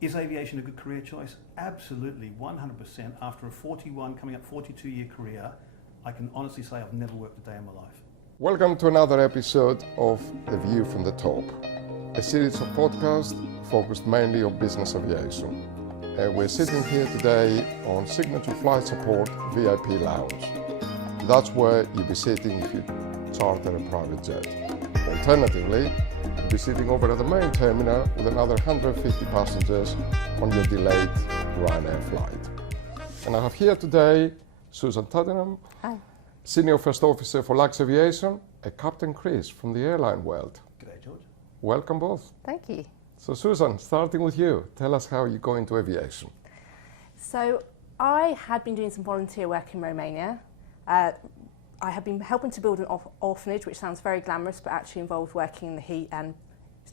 Is aviation a good career choice? Absolutely, 100%. After a 41, coming up 42-year career, I can honestly say I've never worked a day in my life. Welcome to another episode of The View from the Top, a series of podcasts focused mainly on business aviation. We're sitting here today on Signature Flight Support VIP Lounge. That's where you'll be sitting if you charter a private jet. Alternatively, you'll be sitting over at the main terminal with another 150 passengers on your delayed Ryanair flight. And I have here today Susan Tuddenham, Hi. Senior First Officer for Luxaviation, and Captain Chris from the airline world. G'day, George. Welcome both. Thank you. So Susan, starting with you, tell us how you go into aviation. So I had been doing some volunteer work in Romania. I had been helping to build an orphanage, which sounds very glamorous, but actually involved working in the heat and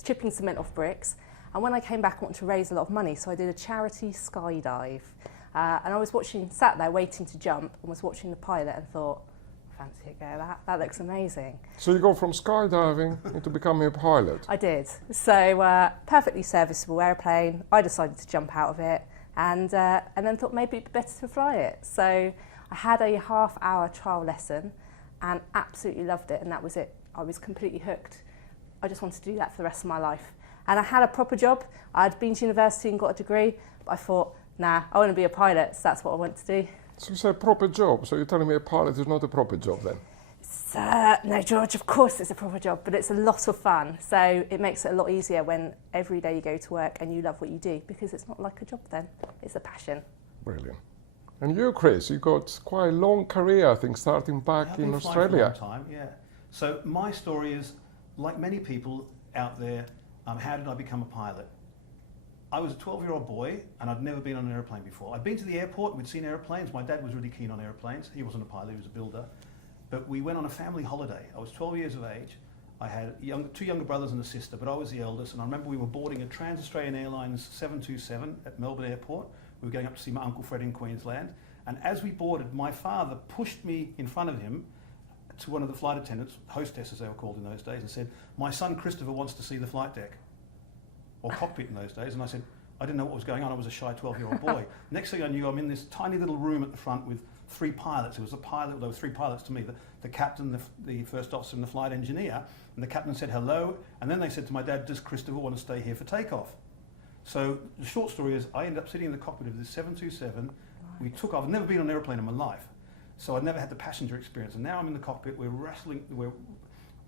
chipping cement off bricks. And when I came back, I wanted to raise a lot of money, so I did a charity skydive. And I was sat there waiting to jump, and was watching the pilot and thought, fancy it go, that looks amazing. So you go from skydiving into becoming a pilot? I did. So perfectly serviceable airplane. I decided to jump out of it, and then thought maybe it'd be better to fly it. So I had a half-hour trial lesson and absolutely loved it, and that was it. I was completely hooked. I just wanted to do that for the rest of my life. And I had a proper job. I'd been to university and got a degree, but I thought, nah, I want to be a pilot, so that's what I want to do. So you say proper job, so you're telling me a pilot is not a proper job then? No, George, of course it's a proper job, but it's a lot of fun. So it makes it a lot easier when every day you go to work and you love what you do, because it's not like a job then, it's a passion. Brilliant. And you, Chris, you got quite a long career, I think, starting back in Australia. For a long time, yeah. So my story is, like many people out there, how did I become a pilot? I was a 12-year-old boy, and I'd never been on an airplane before. I'd been to the airport, we'd seen airplanes. My dad was really keen on airplanes. He wasn't a pilot, he was a builder. But we went on a family holiday. I was 12 years of age. I had two younger brothers and a sister, but I was the eldest. And I remember we were boarding a Trans-Australian Airlines 727 at Melbourne Airport. We were going up to see my Uncle Fred in Queensland. And as we boarded, my father pushed me in front of him to one of the flight attendants, hostesses they were called in those days, and said, "My son Christopher wants to see the flight deck," or cockpit in those days. And I said, I didn't know what was going on. I was a shy 12-year-old boy. Next thing I knew, I'm in this tiny little room at the front with three pilots. It was a pilot, there were three pilots to me, the captain, the first officer and the flight engineer. And the captain said hello. And then they said to my dad, "Does Christopher want to stay here for takeoff?" So the short story is I ended up sitting in the cockpit of this 727. We took off. I've never been on an airplane in my life. So I'd never had the passenger experience. And now I'm in the cockpit, we're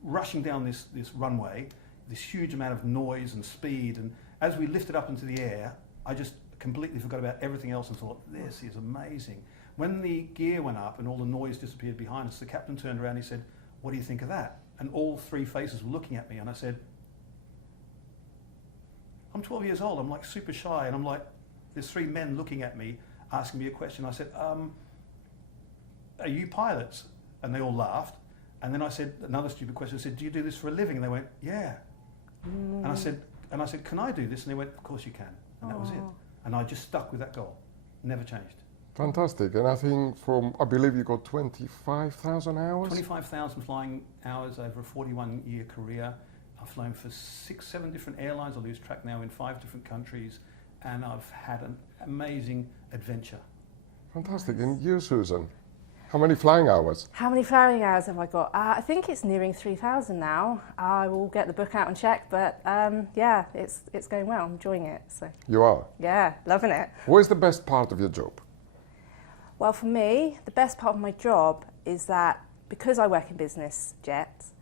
rushing down this runway, this huge amount of noise and speed. And as we lifted up into the air, I just completely forgot about everything else and thought, this is amazing. When the gear went up and all the noise disappeared behind us, the captain turned around and he said, "What do you think of that?" And all three faces were looking at me, and I said, I'm 12 years old, I'm like super shy, and I'm like, there's three men looking at me, asking me a question. I said, "Are you pilots?" And they all laughed. And then I said another stupid question. I said, "Do you do this for a living?" And they went, "Yeah." And I said, "Can I do this?" And they went, "Of course you can." And that was it. And I just stuck with that goal. Never changed. Fantastic. And I think I believe you got 25,000 hours? 25,000 flying hours over a 41-year career. I've flown for 6-7 different airlines. I lose track now, in 5 different countries. And I've had an amazing adventure. Fantastic. And you, Susan? How many flying hours? How many flying hours have I got? I think it's nearing 3,000 now. I will get the book out and check, but yeah, it's going well. I'm enjoying it. So. You are? Yeah, loving it. What is the best part of your job? Well, for me, the best part of my job is that because I work in business jets,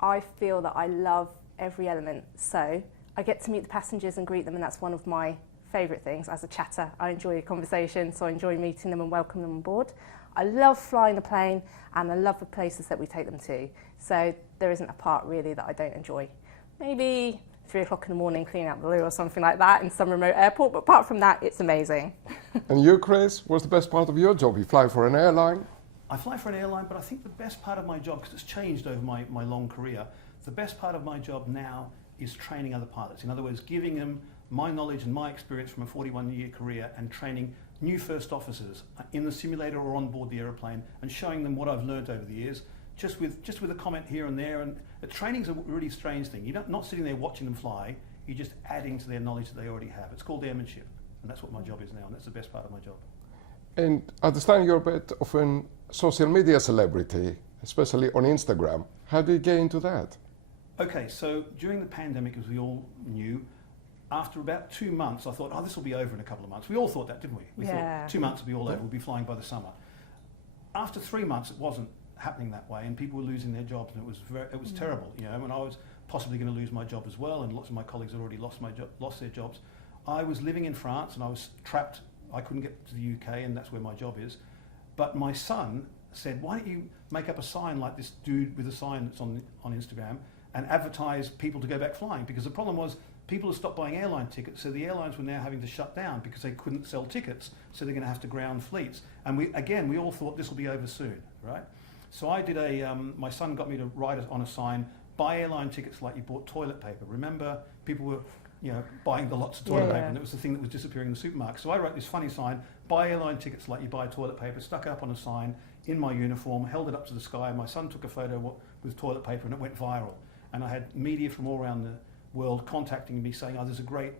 I feel that I love every element. So I get to meet the passengers and greet them, and that's one of my favourite things. As a chatter, I enjoy a conversation, so I enjoy meeting them and welcoming them on board. I love flying the plane, and I love the places that we take them to. So there isn't a part really that I don't enjoy. Maybe 3 o'clock in the morning cleaning out the loo or something like that in some remote airport, but apart from that, it's amazing. And you, Chris, what's the best part of your job? You fly for an airline? I fly for an airline, but I think the best part of my job, because it's changed over my long career, the best part of my job now is training other pilots. In other words, giving them my knowledge and my experience from a 41-year career and training new first officers in the simulator or on board the aeroplane and showing them what I've learned over the years, just with a comment here and there. And training's a really strange thing. You're not sitting there watching them fly. You're just adding to their knowledge that they already have. It's called airmanship, and that's what my job is now, and that's the best part of my job. And I understand you're a bit of a social media celebrity, especially on Instagram. How did you get into that? Okay, so during the pandemic, as we all knew, after about 2 months, I thought, oh, this will be over in a couple of months. We all thought that, didn't we? We thought 2 months would be all over, we'll be flying by the summer. After 3 months, it wasn't happening that way, and people were losing their jobs, and it was terrible, you know, and I was possibly going to lose my job as well, and lots of my colleagues had already lost their jobs. I was living in France, and I was trapped. I couldn't get to the UK, and that's where my job is. But my son said, why don't you make up a sign like this dude with a sign that's on Instagram and advertise people to go back flying? Because the problem was people had stopped buying airline tickets, so the airlines were now having to shut down because they couldn't sell tickets, so they're going to have to ground fleets. And we all thought this will be over soon, right? So I did my son got me to write on a sign, buy airline tickets like you bought toilet paper. Remember, people were, you know, buying the lots of toilet paper, and it was the thing that was disappearing in the supermarket. So I wrote this funny sign, buy airline tickets like you buy toilet paper, stuck it up on a sign in my uniform, held it up to the sky. My son took a photo with toilet paper, and it went viral. And I had media from all around the world contacting me saying, oh, there's a great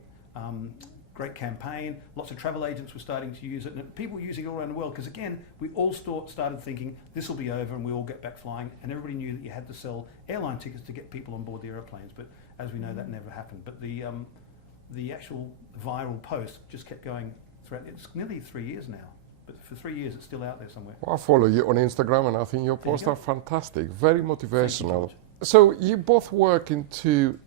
campaign. Lots of travel agents were starting to use it, and people were using it all around the world, because again, we all started thinking this will be over and we all get back flying, and everybody knew that you had to sell airline tickets to get people on board the aeroplanes. But as we know, that never happened. But the actual viral post just kept going throughout. It's nearly 3 years now, but for 3 years it's still out there somewhere. Well, I follow you on Instagram, and I think your posts are fantastic, very motivational. You, so you both work in two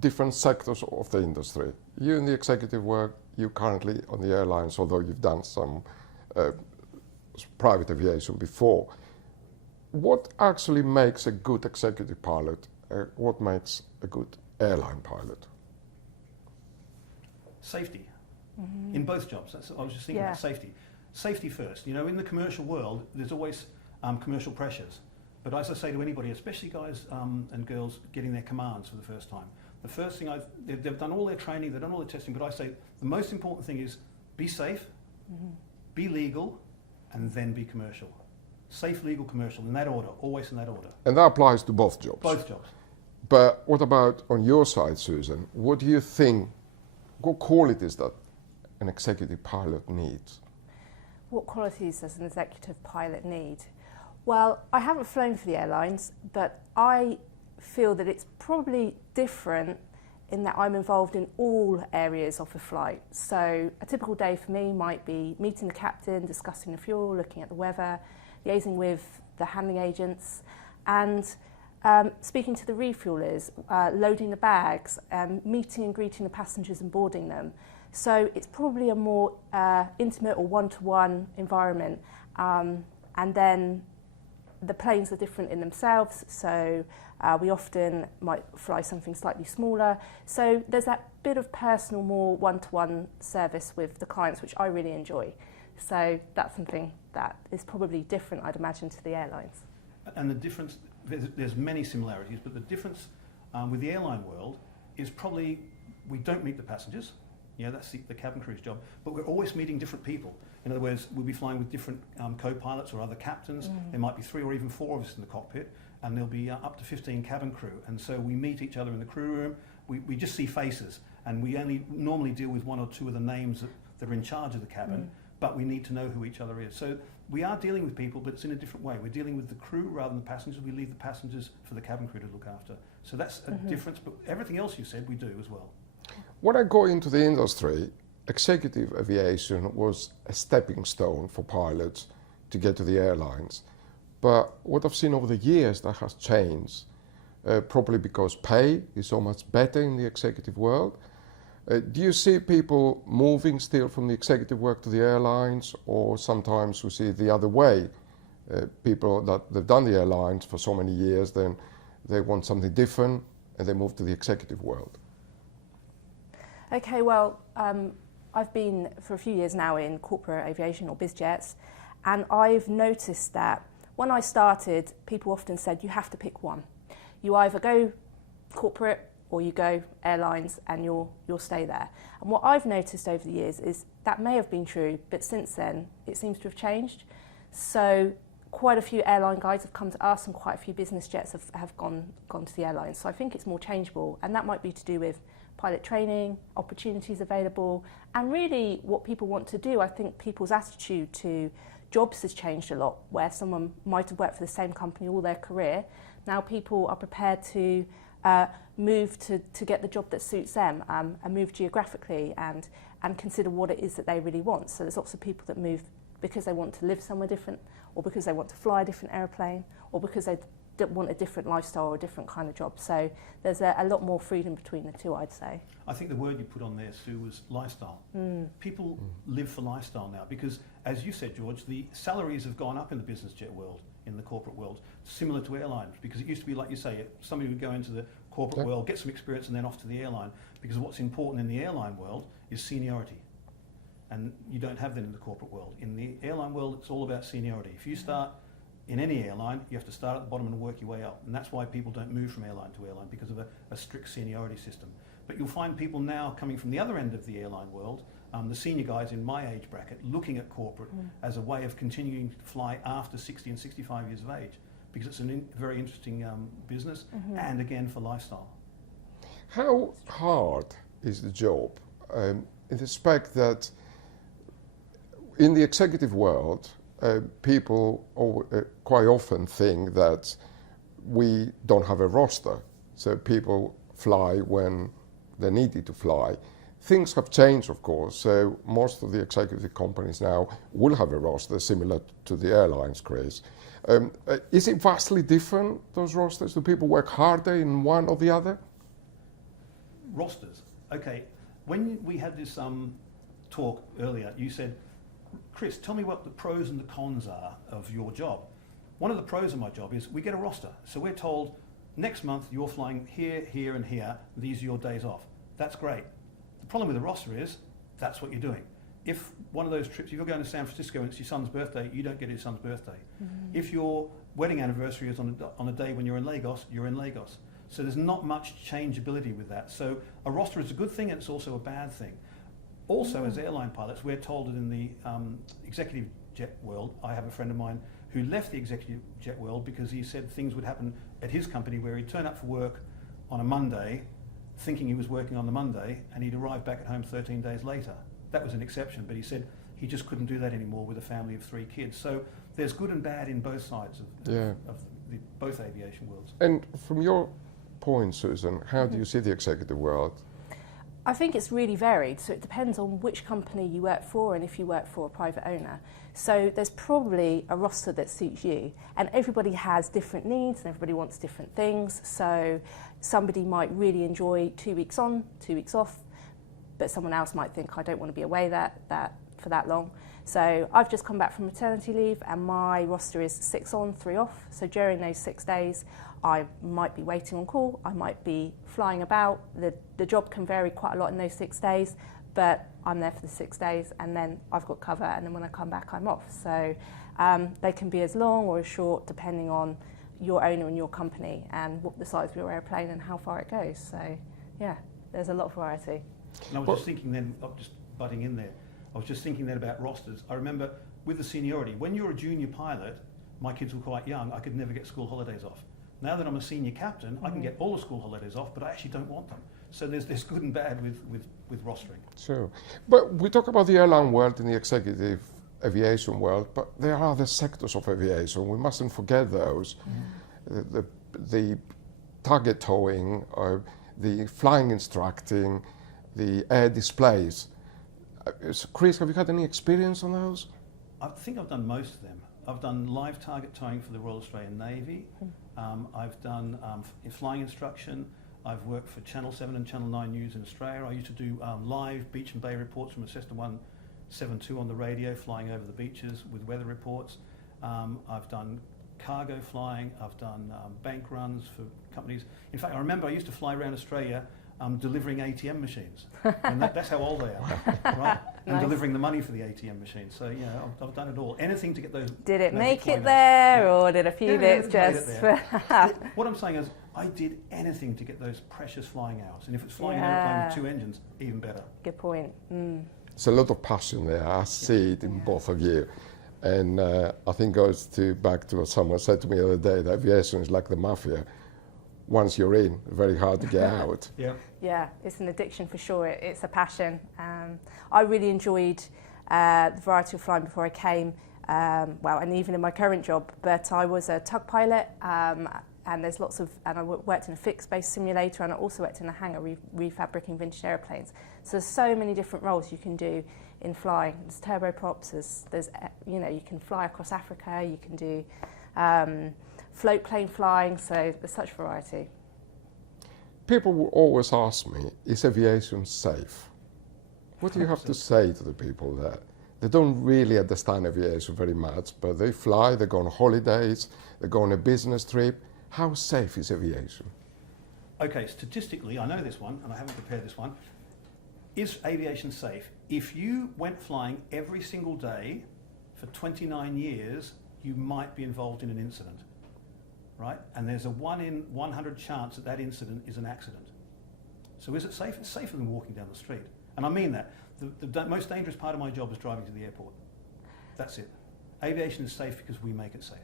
different sectors of the industry. You in the executive work, you currently on the airlines, although you've done some private aviation before. What actually makes a good executive pilot? What makes a good airline pilot? Safety. In both jobs. I was just thinking about safety. Safety first. You know, in the commercial world, there's always commercial pressures. But as I say to anybody, especially guys and girls getting their commands for the first time, the first thing they've done all their training, they've done all their testing, but I say the most important thing is be safe, be legal, and then be commercial. Safe, legal, commercial, in that order, always in that order. And that applies to both jobs? Both jobs. But what about on your side, Susan? What do you think, what qualities that an executive pilot needs? What qualities does an executive pilot need? Well, I haven't flown for the airlines, but I feel that it's probably different in that I'm involved in all areas of the flight. So a typical day for me might be meeting the captain, discussing the fuel, looking at the weather, liaising with the handling agents, and speaking to the refuelers, loading the bags, meeting and greeting the passengers and boarding them. So it's probably a more intimate or one-to-one environment. And then the planes are different in themselves, so we often might fly something slightly smaller. So there's that bit of personal, more one-to-one service with the clients, which I really enjoy. So that's something that is probably different, I'd imagine, to the airlines. And the difference, there's many similarities, but the difference with the airline world is probably we don't meet the passengers. You know, that's the cabin crew's job, but we're always meeting different people. In other words, we'll be flying with different co-pilots or other captains. There might be 3 or even 4 of us in the cockpit, and there'll be up to 15 cabin crew. And so we meet each other in the crew room. We just see faces, and we only normally deal with 1 or 2 of the names that are in charge of the cabin, but we need to know who each other is. So we are dealing with people, but it's in a different way. We're dealing with the crew rather than the passengers. We leave the passengers for the cabin crew to look after. So that's a difference, but everything else you said we do as well. When I got into the industry, executive aviation was a stepping stone for pilots to get to the airlines. But what I've seen over the years, that has changed, probably because pay is so much better in the executive world. Do you see people moving still from the executive work to the airlines, or sometimes we see it the other way? People that they've done the airlines for so many years, then they want something different and they move to the executive world. Okay, well, I've been for a few years now in corporate aviation or biz jets, and I've noticed that when I started, people often said you have to pick one. You either go corporate or you go airlines, and you'll stay there. And what I've noticed over the years is that may have been true, but since then it seems to have changed. So quite a few airline guys have come to us, and quite a few business jets have gone to the airlines. So I think it's more changeable, and that might be to do with pilot training, opportunities available, and really what people want to do. I think people's attitude to jobs has changed a lot, where someone might have worked for the same company all their career. Now people are prepared to move to get the job that suits them, and move geographically and consider what it is that they really want. So there's lots of people that move because they want to live somewhere different, or because they want to fly a different aeroplane, or because they want a different lifestyle or a different kind of job. So there's a lot more freedom between the two, I'd say. I think the word you put on there, Sue, was lifestyle. People live for lifestyle now because, as you said, George, the salaries have gone up in the business jet world, in the corporate world, similar to airlines, because it used to be, like you say, somebody would go into the corporate world, get some experience, and then off to the airline, because what's important in the airline world is seniority. And you don't have that in the corporate world. In the airline world, it's all about seniority. If you start in any airline, you have to start at the bottom and work your way up. And that's why people don't move from airline to airline, because of a strict seniority system. But you'll find people now coming from the other end of the airline world, the senior guys in my age bracket, looking at corporate as a way of continuing to fly after 60 and 65 years of age, because it's a very interesting business, and again for lifestyle. How hard is the job in the respect that in the executive world, people quite often think that we don't have a roster, so people fly when they're needed to fly. Things have changed, of course, so most of the executive companies now will have a roster similar to the airlines, Chris. Is it vastly different, those rosters? Do people work harder in one or the other? Rosters. Okay, when we had this talk earlier, you said, Chris, tell me what the pros and the cons are of your job. One of the pros of my job is we get a roster. So we're told, next month you're flying here, here and here, these are your days off. That's great. The problem with the roster is that's what you're doing. If one of those trips, if you're going to San Francisco and it's your son's birthday, you don't get his son's birthday. If your wedding anniversary is on a day when you're in Lagos, you're in Lagos. So there's not much changeability with that. So a roster is a good thing and it's also a bad thing. Also, as airline pilots, we're told that in the executive jet world, I have a friend of mine who left the executive jet world because he said things would happen at his company where he'd turn up for work on a Monday, thinking he was working on the Monday, and he'd arrive back at home 13 days later. That was an exception, but he said he just couldn't do that anymore with a family of 3 kids. So there's good and bad in both sides of both aviation worlds. And from your point, Susan, how do you see the executive world? I think it's really varied, so it depends on which company you work for and if you work for a private owner. So there's probably a roster that suits you, and everybody has different needs and everybody wants different things. So somebody might really enjoy 2 weeks on, 2 weeks off, but someone else might think, I don't want to be away for that long. So I've just come back from maternity leave and my roster is 6 on, 3 off. So during those 6 days, I might be waiting on call, I might be flying about. The job can vary quite a lot in those 6 days, but I'm there for the 6 days and then I've got cover, and then when I come back I'm off. So they can be as long or as short depending on your owner and your company and what the size of your airplane and how far it goes. So yeah, there's a lot of variety. And I was just thinking then, just butting in there, I was just thinking then about rosters. I remember with the seniority, when you're a junior pilot, my kids were quite young, I could never get school holidays off. Now that I'm a senior captain, I can get all the school holidays off, but I actually don't want them. So there's good and bad with rostering. Sure. But we talk about the airline world and the executive aviation world, but there are other sectors of aviation. We mustn't forget those. The target towing, the flying instructing, the air displays. So Chris, have you had any experience on those? I think I've done most of them. I've done live target towing for the Royal Australian Navy. I've done flying instruction. I've worked for Channel 7 and Channel 9 News in Australia. I used to do live beach and bay reports from a Cessna 172 on the radio, flying over the beaches with weather reports. I've done cargo flying. I've done bank runs for companies. In fact, I remember I used to fly around Australia delivering ATM machines. And that's how old they are, right? And delivering the money for the ATM machines. So, yeah, I've done it all. Anything to get those... Did it make it there, or did a few bits just... What I'm saying is, I did anything to get those precious flying hours. And if it's flying an airplane with 2 engines, even better. Good point. There's a lot of passion there. I see it in both of you. And I think it goes back to what someone said to me the other day, that aviation is like the mafia. once you're in, very hard to get out. Yeah. Yeah, it's an addiction for sure. It's a passion. I really enjoyed the variety of flying before I came, and even in my current job. But I was a tug pilot, and I worked in a fixed-base simulator, and I also worked in a hangar refabricating vintage airplanes. So there's so many different roles you can do in flying. There's turboprops. There's you can fly across Africa. You can do float plane flying. So there's such variety. People will always ask me, is aviation safe? What do you have to say to the people that they don't really understand aviation very much, but they fly, they go on holidays, they go on a business trip. How safe is aviation? Okay, statistically, I know this one, and I haven't prepared this one. Is aviation safe? If you went flying every single day for 29 years, you might be involved in an incident, right? And there's a 1 in 100 chance that incident is an accident. So is it safe? It's safer than walking down the street. And I mean that. The most dangerous part of my job is driving to the airport. That's it. Aviation is safe because we make it safe.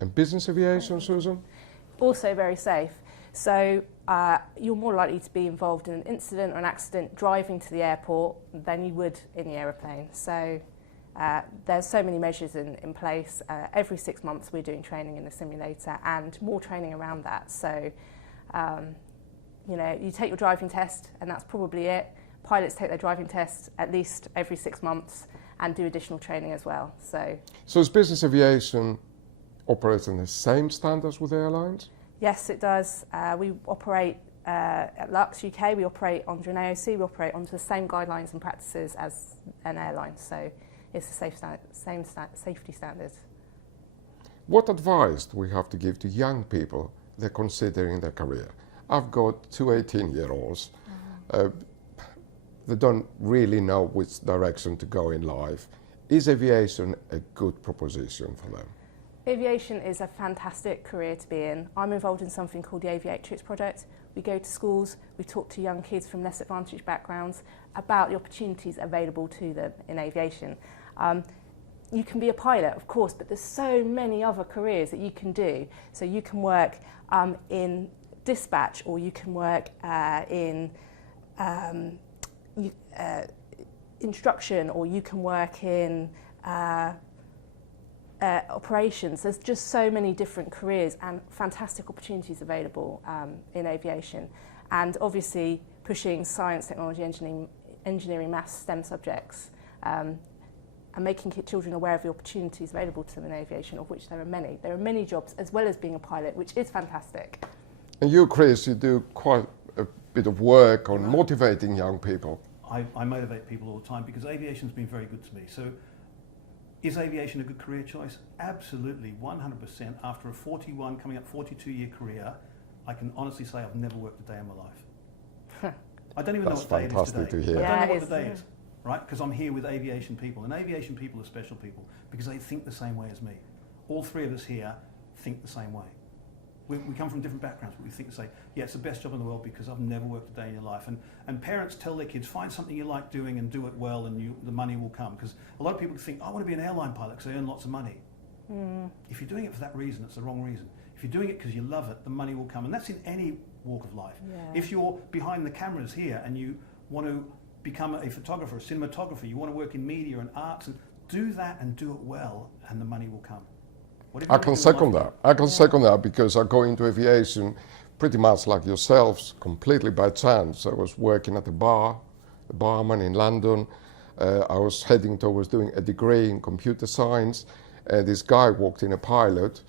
And business aviation, Susan? Also very safe. So you're more likely to be involved in an incident or an accident driving to the airport than you would in the aeroplane. So there's so many measures in place. Every 6 months we're doing training in the simulator and more training around that. So you take your driving test and that's probably it. Pilots take their driving test at least every 6 months and do additional training as well. So is business aviation operating the same standards with airlines? Yes, it does. We operate at Lux UK, we operate under an AOC, we operate under the same guidelines and practices as an airline. So it's the same safety standards. What advice do we have to give to young people that are considering their career? I've got two 18-year-olds. They don't really know which direction to go in life. Is aviation a good proposition for them? Aviation is a fantastic career to be in. I'm involved in something called the Aviatrix project. We go to schools, we talk to young kids from less advantaged backgrounds about the opportunities available to them in aviation. You can be a pilot, of course, but there's so many other careers that you can do. So you can work in dispatch, or you can work in instruction, or you can work in operations. There's just so many different careers and fantastic opportunities available in aviation. And obviously pushing science, technology, engineering, maths, STEM subjects, and making children aware of the opportunities available to them in aviation, of which there are many. There are many jobs, as well as being a pilot, which is fantastic. And you, Chris, you do quite a bit of work on motivating young people. I motivate people all the time because aviation's been very good to me. So is aviation a good career choice? Absolutely, 100%. After a 41, coming up 42-year career, I can honestly say I've never worked a day in my life. I don't even know what day it is today. That's fantastic to hear. I don't know what the day is, right? Because I'm here with aviation people, and aviation people are special people because they think the same way as me. All three of us here think the same way. We come from different backgrounds, but we think the same. Yeah, it's the best job in the world because I've never worked a day in your life. And parents tell their kids, find something you like doing and do it well, and the money will come. Because a lot of people think, I want to be an airline pilot because I earn lots of money. If you're doing it for that reason, it's the wrong reason. If you're doing it because you love it, the money will come. And that's in any walk of life. Yeah. If you're behind the cameras here and you want to become a photographer, a cinematographer, you want to work in media and arts, and do that and do it well, and the money will come. I can second that. I can second that because I go into aviation pretty much like yourselves, completely by chance. I was working at the barman in London. I was heading towards doing a degree in computer science, and this guy walked in, a pilot,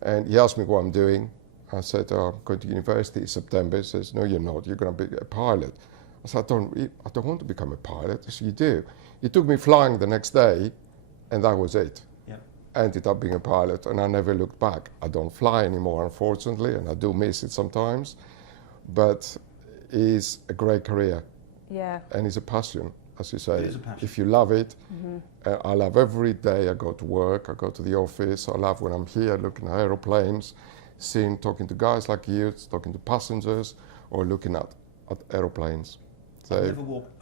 and he asked me what I'm doing. I said, I'm going to university in September. He says, no, you're not. You're going to be a pilot. I said, I don't want to become a pilot. He said, you do. He took me flying the next day, and that was it. Ended up being a pilot, and I never looked back. I don't fly anymore, unfortunately, and I do miss it sometimes, but it's a great career. Yeah. And it's a passion, as you say. It is a passion. If you love it, I love every day I go to work, I go to the office, I love when I'm here looking at aeroplanes, talking to guys like you, talking to passengers, or looking at aeroplanes. So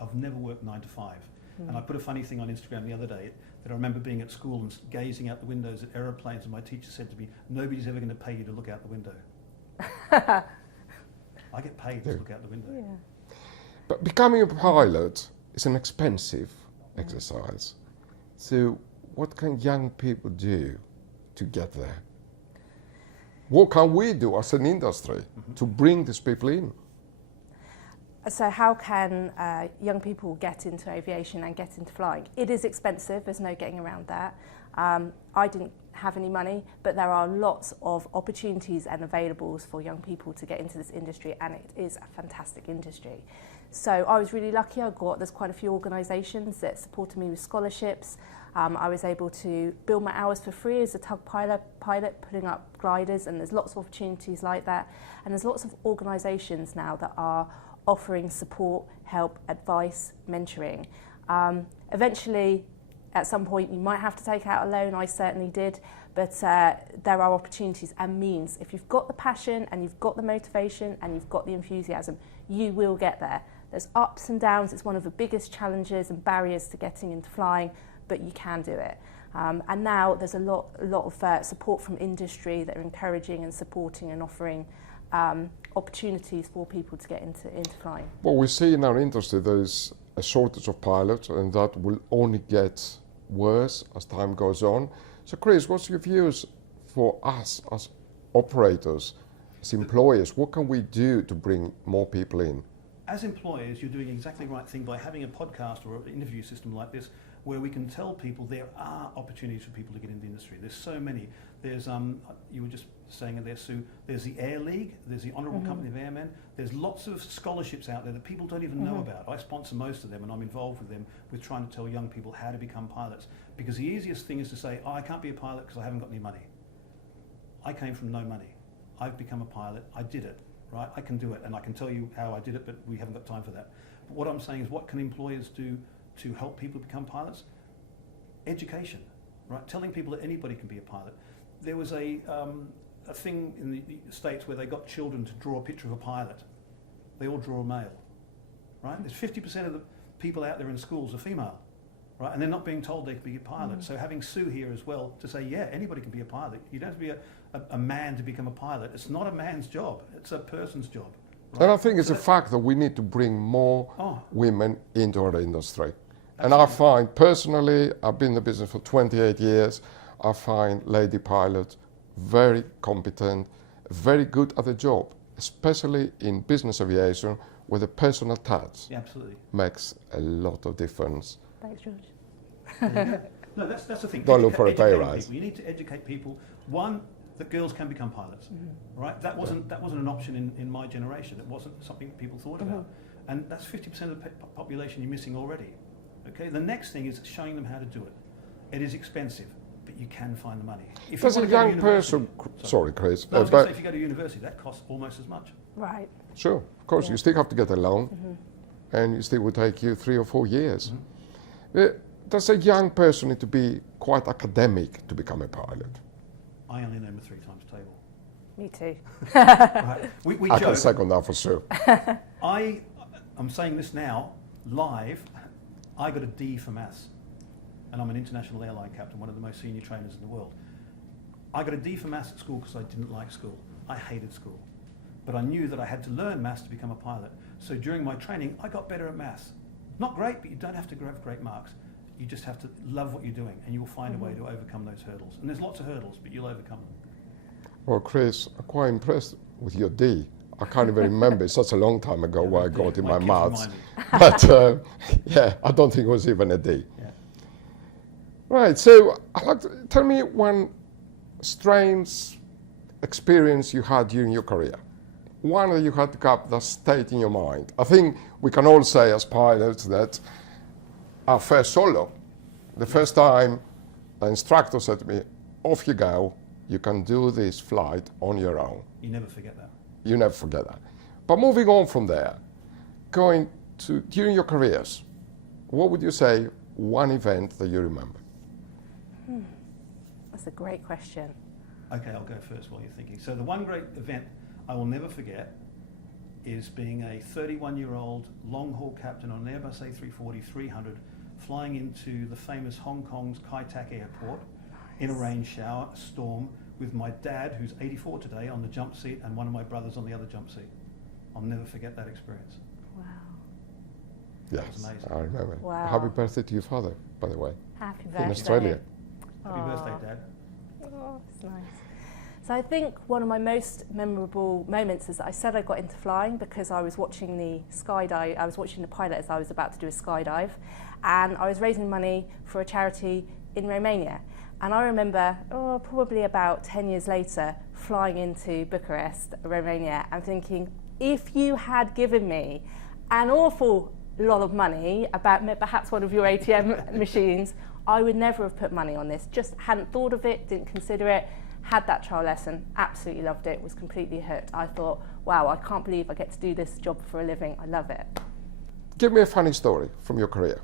I've never worked 9 to 5. And I put a funny thing on Instagram the other day that I remember being at school and gazing out the windows at aeroplanes, and my teacher said to me, nobody's ever going to pay you to look out the window. I get paid to look out the window. Yeah. But becoming a pilot is an expensive exercise. So what can young people do to get there? What can we do as an industry to bring these people in? So how can young people get into aviation and get into flying? It is expensive, there's no getting around that. I didn't have any money, but there are lots of opportunities and availables for young people to get into this industry, and it is a fantastic industry. So I was really lucky. There's quite a few organisations that supported me with scholarships. I was able to build my hours for free as a tug pilot, putting up gliders, and there's lots of opportunities like that. And there's lots of organisations now that are offering support, help, advice, mentoring. Eventually, at some point, you might have to take out a loan. I certainly did, but there are opportunities and means. If you've got the passion and you've got the motivation and you've got the enthusiasm, you will get there. There's ups and downs. It's one of the biggest challenges and barriers to getting into flying, but you can do it. And now there's a lot of support from industry that are encouraging and supporting and offering opportunities for people to get into flying. Well, we see in our industry there's a shortage of pilots, and that will only get worse as time goes on. So Chris, what's your views for us as operators, as employers? What can we do to bring more people in? As employers, you're doing exactly the right thing by having a podcast or an interview system like this, where we can tell people there are opportunities for people to get into the industry. There's so many. There's, you were just saying it there, Sue, there's the Air League, there's the Honourable Company of Airmen, there's lots of scholarships out there that people don't even know about. I sponsor most of them, and I'm involved with them with trying to tell young people how to become pilots. Because the easiest thing is to say, oh, I can't be a pilot because I haven't got any money. I came from no money. I've become a pilot, I did it, right? I can do it, and I can tell you how I did it, but we haven't got time for that. But what I'm saying is, what can employers do to help people become pilots? Education, right? Telling people that anybody can be a pilot. There was a thing in the States where they got children to draw a picture of a pilot. They all draw a male, right? There's 50% of the people out there in schools are female, right? And they're not being told they can be a pilot. So having Sue here as well to say, yeah, anybody can be a pilot. You don't have to be a man to become a pilot. It's not a man's job. It's a person's job. Right? And I think it's a fact that we need to bring more women into our industry. And I find, personally, I've been in the business for 28 years, I find lady pilots very competent, very good at the job, especially in business aviation, where the personal touch makes a lot of difference. Thanks, George. No, that's the thing. Don't look for a pay rise. You need to educate people. One, that girls can become pilots, right? That wasn't an option in my generation. It wasn't something people thought about. And that's 50% of the population you're missing already. Okay. The next thing is showing them how to do it. It is expensive, but you can find the money. If Does a young person, sorry Chris, no, I was going to say, if you go to university, that costs almost as much. Right. Sure, of course, you still have to get a loan, and it still will take you 3 or 4 years. Does a young person need to be quite academic to become a pilot? I only know my 3 times table. Me too. Right. We I joke. can second that for sure. I'm saying this now, live, I got a D for maths. And I'm an international airline captain, one of the most senior trainers in the world. I got a D for maths at school because I didn't like school. I hated school. But I knew that I had to learn maths to become a pilot. So during my training, I got better at maths. Not great, but you don't have to have great marks. You just have to love what you're doing, and you will find a way to overcome those hurdles. And there's lots of hurdles, but you'll overcome them. Well, Chris, I'm quite impressed with your D. I can't even remember, it's such a long time ago where I got in my maths. But yeah, I don't think it was even a D. Yeah. Right, so I'd like to, tell me one strange experience you had during your career. One that you had to cap that stayed in your mind. I think we can all say as pilots that our first solo, the first time the instructor said to me, off you go, you can do this flight on your own. You never forget that. You never forget that. But moving on from there, going to, during your careers, what would you say one event that you remember? That's a great question. Okay, I'll go first while you're thinking. So the one great event I will never forget is being a 31-year-old long-haul captain on an Airbus A340-300 flying into the famous Hong Kong's Kai Tak airport in a rain shower, a storm, with my dad, who's 84 today, on the jump seat, and one of my brothers on the other jump seat. I'll never forget that experience. Wow. Yes, was amazing. I remember. Wow. Happy birthday to your father, by the way, Happy birthday. in Australia. Happy birthday, Dad. Oh, it's nice. So I think one of my most memorable moments is that I said I got into flying because I was watching the skydive. I was watching the pilot as I was about to do a skydive, and I was raising money for a charity in Romania. And I remember, probably about 10 years later, flying into Bucharest, Romania, and thinking, if you had given me an awful lot of money, about perhaps one of your ATM machines, I would never have put money on this. Just hadn't thought of it, didn't consider it, had that trial lesson, absolutely loved it, was completely hooked. I thought, wow, I can't believe I get to do this job for a living. I love it. Give me a funny story from your career.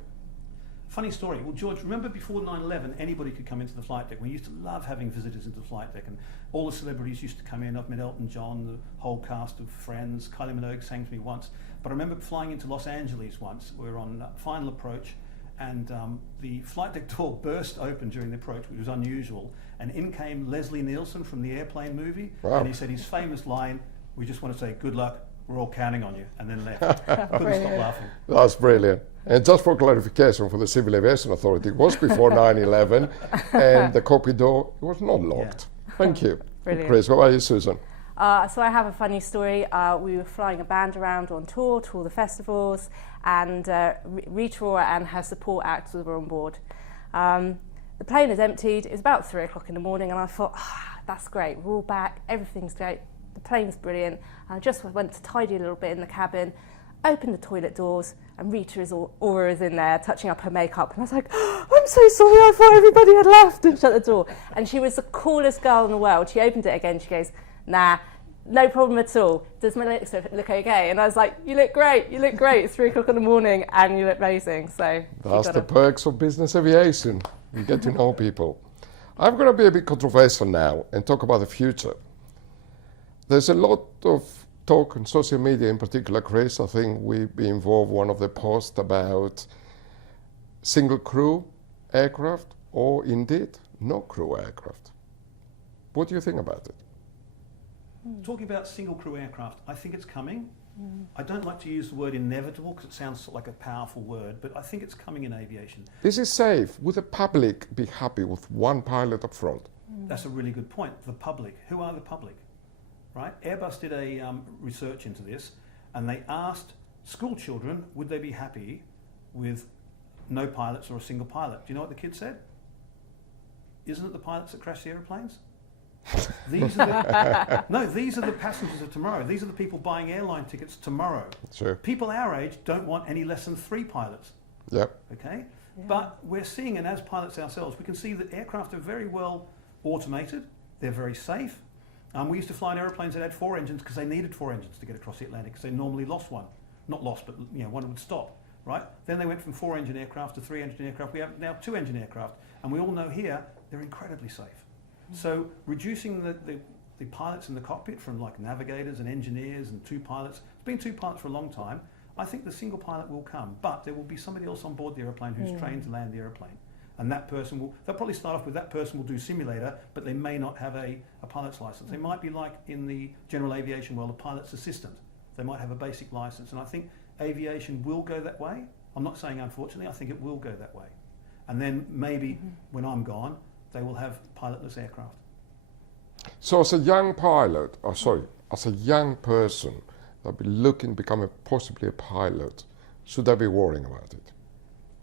Funny story. Well, George, remember before 9/11, anybody could come into the flight deck. We used to love having visitors into the flight deck, and all the celebrities used to come in. I've met Elton John, the whole cast of Friends. Kylie Minogue sang to me once. But I remember flying into Los Angeles once. We were on final approach, and the flight deck door burst open during the approach, which was unusual. And in came Leslie Nielsen from the Airplane movie, Wow. and he said his famous line, "We just want to say good luck, we're all counting on you," and then left. Couldn't stop laughing. That's brilliant. And just for clarification for the Civil Aviation Authority, it was before 9/11, and the cockpit door was not locked. Yeah. Thank you. Brilliant. Chris, what about you, Susan? So I have a funny story. We were flying a band around on tour to all the festivals, and Rita Ora and her support acts were on board. The plane is emptied. It was about 3 o'clock in the morning, and I thought, that's great. We're all back. Everything's great. The plane's brilliant. And I just went to tidy a little bit in the cabin, opened the toilet doors, and Rita Ora is in there touching up her makeup. And I was like, I'm so sorry, I thought everybody had left, and shut the door. And she was the coolest girl in the world. She opened it again. She goes, nah, no problem at all. Does my lips look okay? And I was like, you look great. You look great. It's 3 o'clock in the morning, and you look amazing. So That's the perks of business aviation. You get to know people. I'm going to be a bit controversial now and talk about the future. There's a lot of talk on social media, in particular, Chris. I think we involved one of the posts about single crew aircraft, or indeed no crew aircraft. What do you think about it? Talking about single crew aircraft, I think it's coming. I don't like to use the word inevitable because it sounds like a powerful word, but I think it's coming in aviation. This is safe. Would the public be happy with one pilot up front? That's a really good point. The public. Who are the public? Right? Airbus did a research into this, and they asked school children, would they be happy with no pilots or a single pilot? Do you know what the kids said? Isn't it the pilots that crash the airplanes? These are the passengers of tomorrow. These are the people buying airline tickets tomorrow. Sure. People our age don't want any less than 3 pilots. Yep. Okay? Yeah. But we're seeing, and as pilots ourselves, we can see that aircraft are very well automated. They're very safe. We used to fly in airplanes that had 4 engines because they needed 4 engines to get across the Atlantic because they normally lost one. Not lost, but one would stop. Right? Then they went from 4-engine aircraft to 3-engine aircraft. We have now 2-engine aircraft, and we all know here they're incredibly safe. So reducing the pilots in the cockpit from like navigators and engineers and 2 pilots, it's been 2 pilots for a long time. I think the single pilot will come, but there will be somebody else on board the airplane who's trained to land the airplane. And that person they'll probably start off with that person will do simulator, but they may not have a pilot's license. They might be like in the general aviation world, a pilot's assistant. They might have a basic license. And I think aviation will go that way. I'm not saying unfortunately, I think it will go that way. And then maybe when I'm gone, they will have pilotless aircraft. So as a young pilot, as a young person that'll be looking to become possibly a pilot, should I be worrying about it?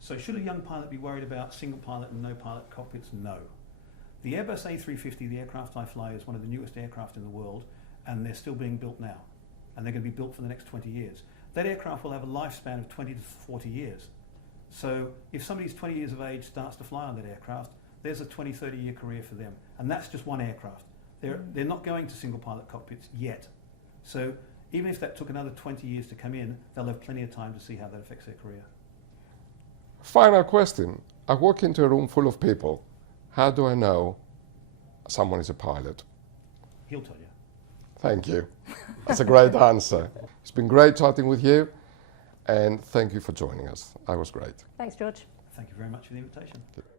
So should a young pilot be worried about single pilot and no pilot cockpits? No. The Airbus A350, the aircraft I fly, is one of the newest aircraft in the world, and they're still being built now. And they're going to be built for the next 20 years. That aircraft will have a lifespan of 20 to 40 years. So if somebody's 20 years of age starts to fly on that aircraft, there's a 20, 30-year career for them. And that's just one aircraft. They're not going to single pilot cockpits yet. So even if that took another 20 years to come in, they'll have plenty of time to see how that affects their career. Final question. I walk into a room full of people. How do I know someone is a pilot? He'll tell you. Thank you. That's a great answer. It's been great chatting with you, and thank you for joining us. That was great. Thanks, George. Thank you very much for the invitation.